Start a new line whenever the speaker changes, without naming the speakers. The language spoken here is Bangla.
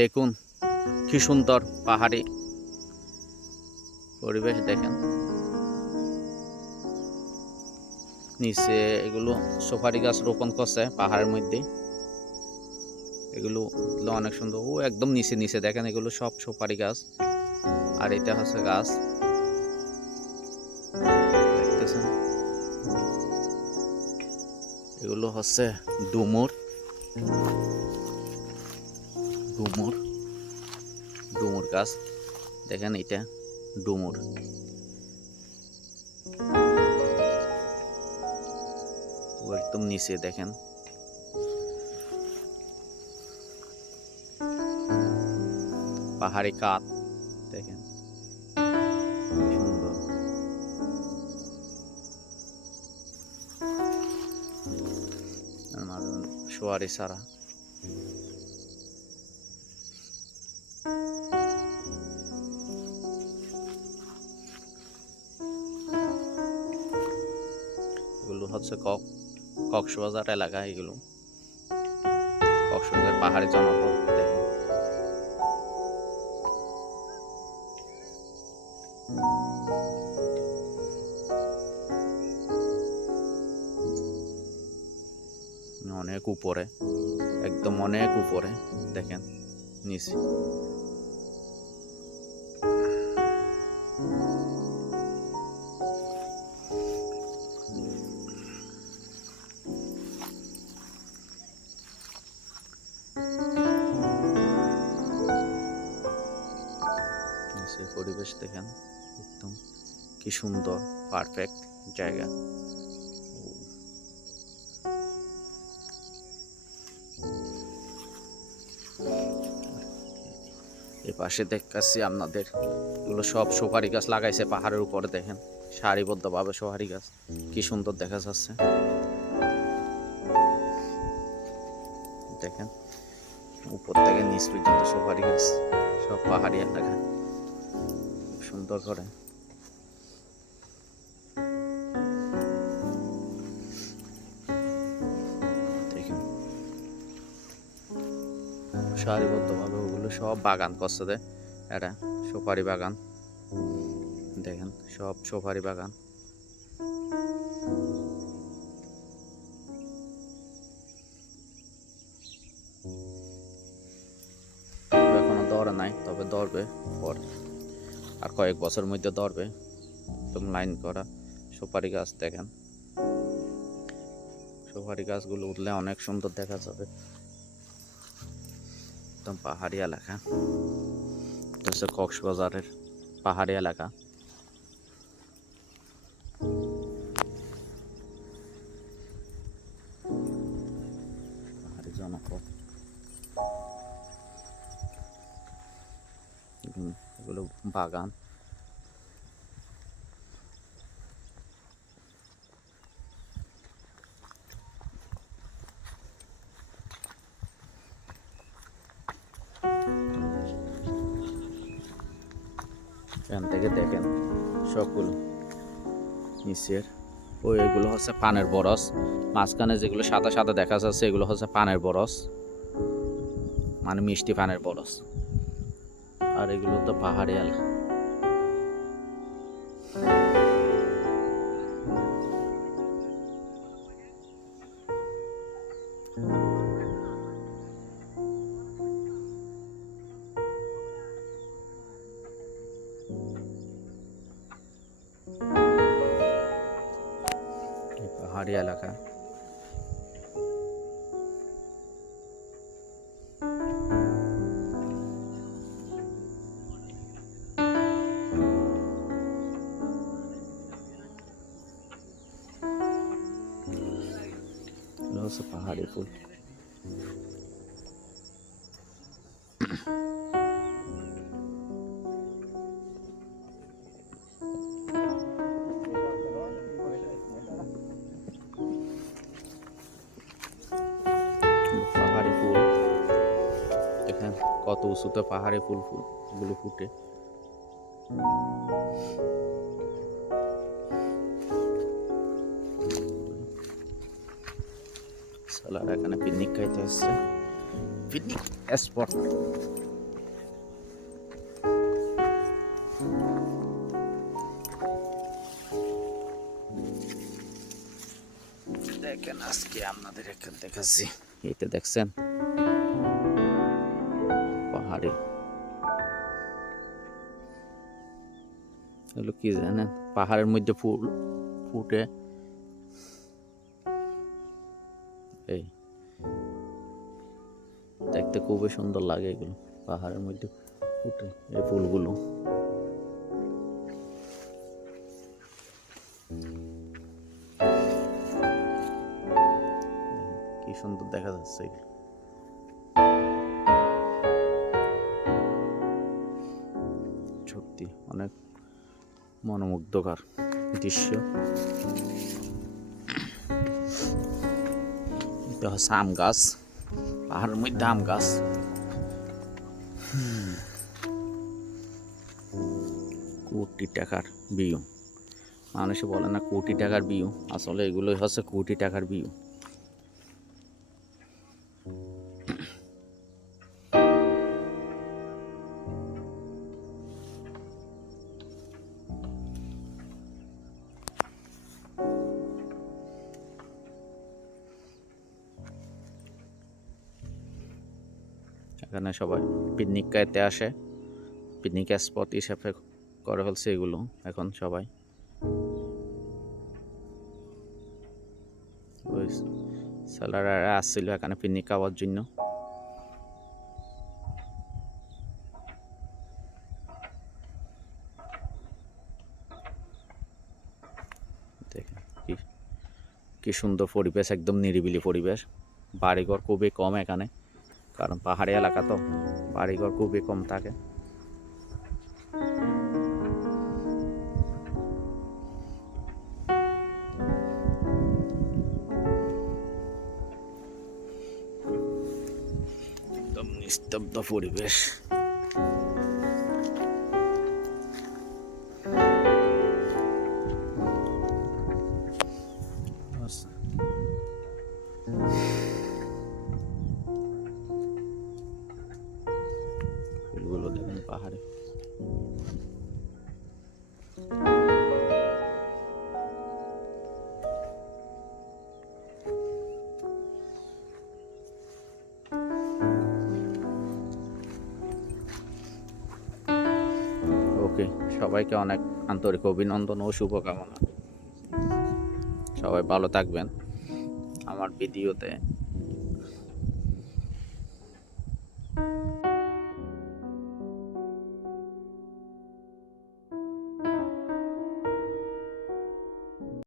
দেখুন, কি সুন্দর পাহাড়ি পরিবেশ দেখেন। নিচে এগুলো সুপারি গাছ রোপণ করছে পাহাড়ের মধ্যে। এগুলো অনেক সুন্দর। ও, একদম নিচে নিচে দেখেন এগুলো সব সুপারি গাছ। আর এটা হচ্ছে গাছ। দেখতেছেন? এগুলো হচ্ছে ডুমুর। ডুমুর ডুমুর গাছ। দেখেন এটা ডুমুর। একদম নিচে, দেখেন। পাহাড়ি কাত, দেখেন। সুন্দর। সোয়ারি সারা। হচ্ছে কক, কক্সবাজার এলাকা এগুলো। কক্সবাজার পাহাড়ি জনপদ অনেক উপরে, একদম অনেক উপরে, দেখেন, নিচে। পরিবেশ দেখেন। একদম কি সুন্দর পারফেক্ট জায়গা। এ পাশে দেখতেছি আপনাদের, এগুলো সব সুপারি গাছ লাগাইছে পাহাড়ের উপরে, দেখেন। সারিবদ্ধভাবে সুপারি গাছ, কি সুন্দর দেখা যাচ্ছে। দেখেন, উপর থেকে নিচ পর্যন্ত সুপারি গাছ, সব পাহাড়ি এলাকা। সুন্দর করে। সারিবদ্ধভাবে ওগুলো সব বাগান করছে দে। এটা সুপারি বাগান। দেখেন, সব সুপারি বাগান। এখনও দৌড়ে নাই, তবে দৌড়বে পর। আর কয়েক বছর মধ্যে দৌড়বে একদম লাইন করা সুপারি গাছ দেখেন। সুপারি গাছগুলো উঠলে অনেক সুন্দর দেখা যাবে। একদম পাহাড়ি এলাকা। হচ্ছে কক্সবাজারের পাহাড়ি এলাকা। পাহাড়ি হুম, এগুলো বাগান। এখান থেকে দেখেন সবগুলো নিচের। ও, এগুলো হচ্ছে পানের বরস। মাঝখানে যেগুলো সাদা সাদা দেখা যাচ্ছে, এগুলো হচ্ছে পানের বরস। মানে মিষ্টি পানের বরস। আর এগুলো তো পাহাড়ি এই পাহাড়ি এলাকা। হচ্ছে পাহাড়ি ফুল পাহাড়ি ফুল। দেখেন কত উঁচুতে পাহাড়ি ফুল ফুল ফুটে। সালার এখানে পিকনিক খাইতে হচ্ছে পিকনিক স্পট দেখেন আজকে আপনাদের এখানে দেখাচ্ছি এইটা দেখছেন। পাহাড়ে। এগুলো কি জানেন? পাহাড়ের মধ্যে ফুল ফুটে। এই। দেখতে খুবই সুন্দর লাগে এগুলো। পাহাড়ের মধ্যে ফুটে এই ফুলগুলো। কি সুন্দর দেখা যাচ্ছে এগুলো। সত্যি অনেক মনোমুগ্ধকর দৃশ্য। এটা হচ্ছে আম গাছ, পাহাড়ের মধ্যে আম গাছ। কোটি টাকার বিউ মানুষে বলে না কোটি টাকার বিউ আসলে এগুলোই হচ্ছে কোটি টাকার বিউ এখানে সবাই পিকনিক খাইতে আসে। পিকনিক স্পট হিসাবে করে ফেলছে এগুলো এখন সবাই। ওই আসছিল এখানে পিকনিক খাওয়ার জন্য। কি সুন্দর পরিবেশ, একদম নিরিবিলি পরিবেশ। বাড়িঘর খুবই কম এখানে। কারণ পাহাড়ি এলাকা তো বাড়িঘর খুবই কম থাকে। নিস্তব্ধ পরিবেশ। সবাইকে অনেক আন্তরিক অভিনন্দন ও শুভকামনা। সবাই ভালো থাকবেন। আমার ভিডিওতে